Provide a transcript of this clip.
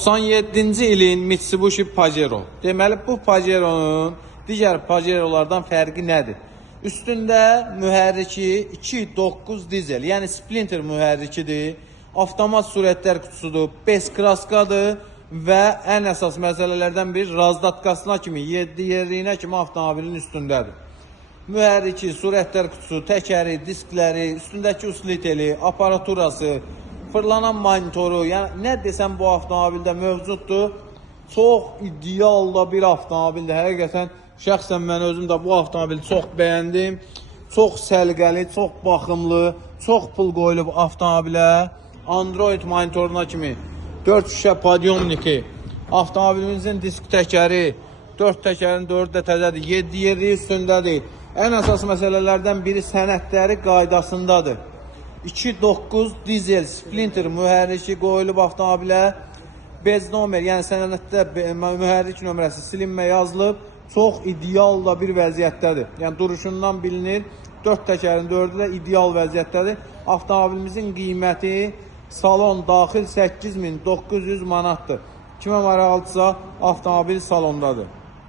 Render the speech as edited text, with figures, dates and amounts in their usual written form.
97-ci ilin Mitsubishi Pajero. Deməli, bu Pajero'nun digər Pajero'lardan fərqi nədir? Üstündə mühərriki 2.9 dizel, yəni Sprinter mühərrikidir. Avtomat sürətlər kutusudur, BES kraskadır və ən əsas məsələlərdən biri razdatkasına kimi, 7 yerliyinə kimi avtomobilin üstündədir. Mühərriki, sürətlər kutusu, təkəri, diskləri, üstündəki usliteli, aparaturası, fırlanan monitoru, yəni nə desəm bu avtomobildə mövcuddur. Çox ideal da bir avtomobildir. Həqiqətən şəxsən mən özüm də bu avtomobili çox bəyəndim. Çox səliqəli, çox baxımlı, çox pul qoyulub avtomobilə. Android monitoruna kimi 4 şüşə podyomniki, avtomobilimizin disk təkəri, 4 təkərin 4 də təzədir, 7 yerli üstündədir. Ən əsas məsələlərdən biri sənədləri qaydasındadır. 2.9 dizel Sprinter mühərriki qoyulub avtomobilə. BES nomer, yəni sənəddə mühərrik nömrəsi silinmə yazılıb. Çox ideal da bir vəziyyətdədir. Yəni duruşundan bilinir. 4 təkərin 4'ü də ideal vəziyyətdədir. Avtomobilimizin qiyməti salon daxil 8900 manatdır. Kimə maraqlıdırsa avtomobil salondadır.